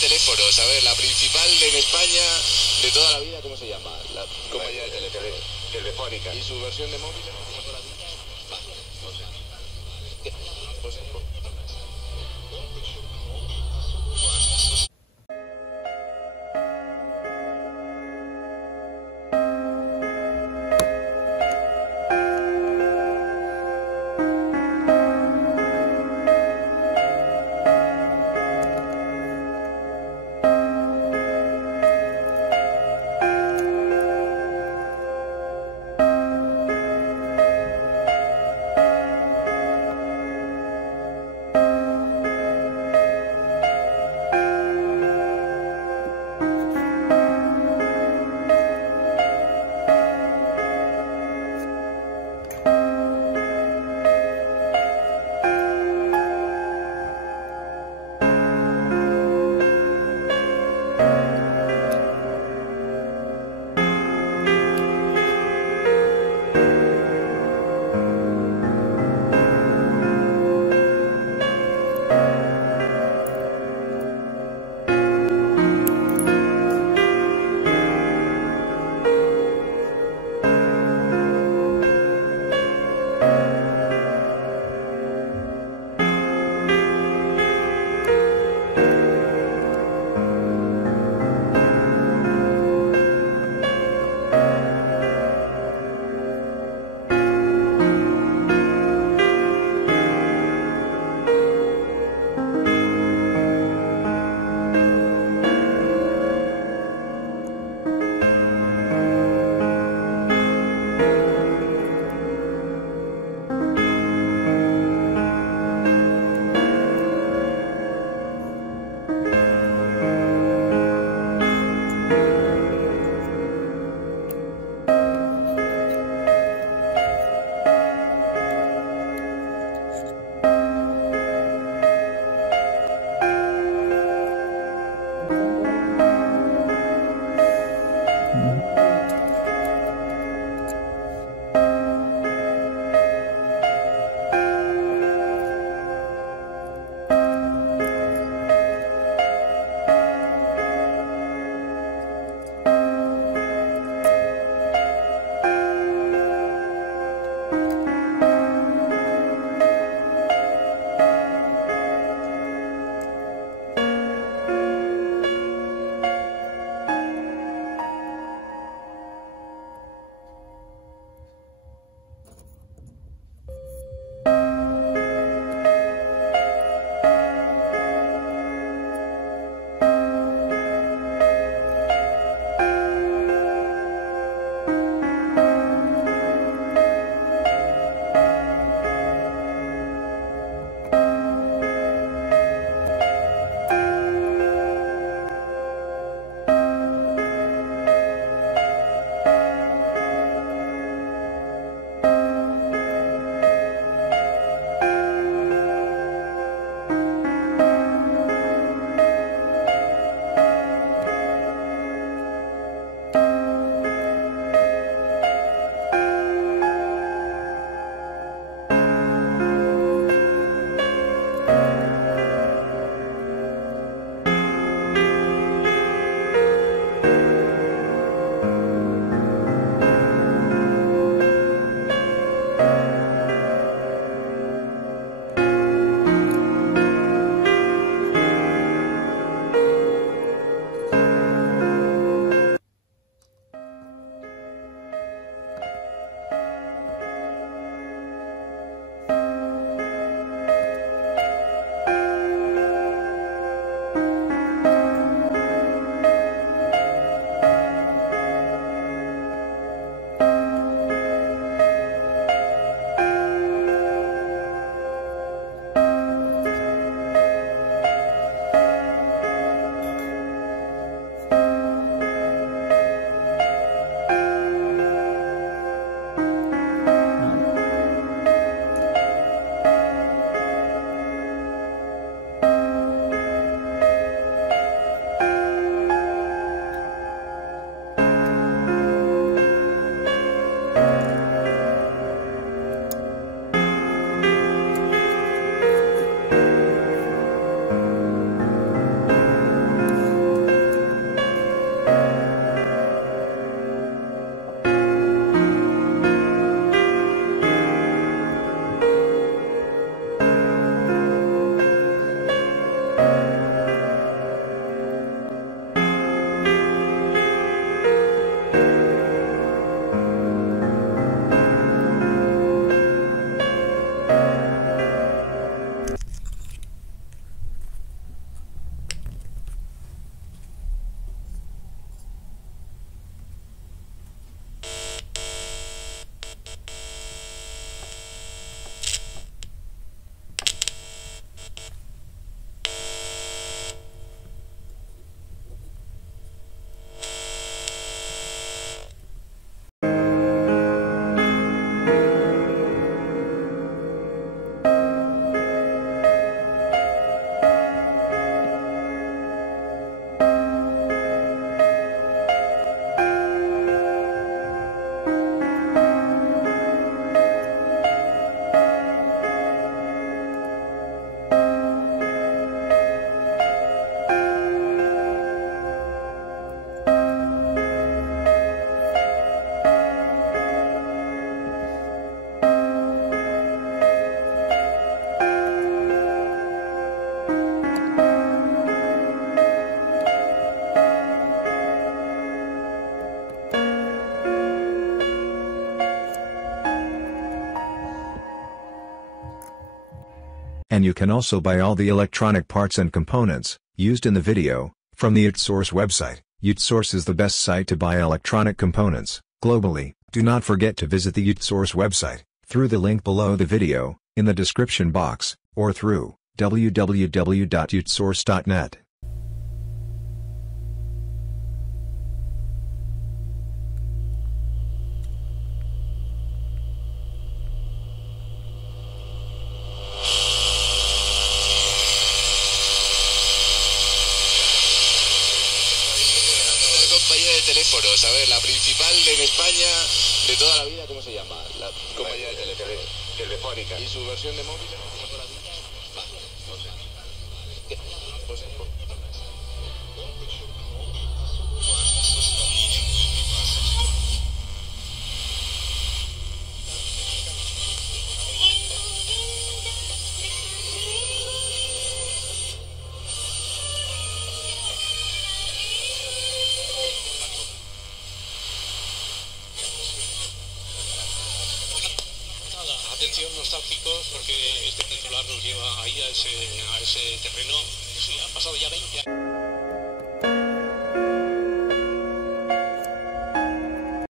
teléfonos. A ver, la principal en España de toda la vida, ¿cómo se llama? La compañía de teléfonos. Telefónica. ¿Y su versión de móvil? and you can also buy all the electronic parts and components used in the video from the UTSource website. UTSource is the best site to buy electronic components globally. Do not forget to visit the UTSource website through the link below the video, in the description box, or through www.utsource.net. Teléfonos, a ver, la principal en España de toda la vida, ¿cómo se llama? La compañía de teléfonos. Telefónica. ¿Y su versión de móvil? Atención, nostálgicos, porque este titular nos lleva ahí a ese terreno. Sí, han pasado ya 20 años.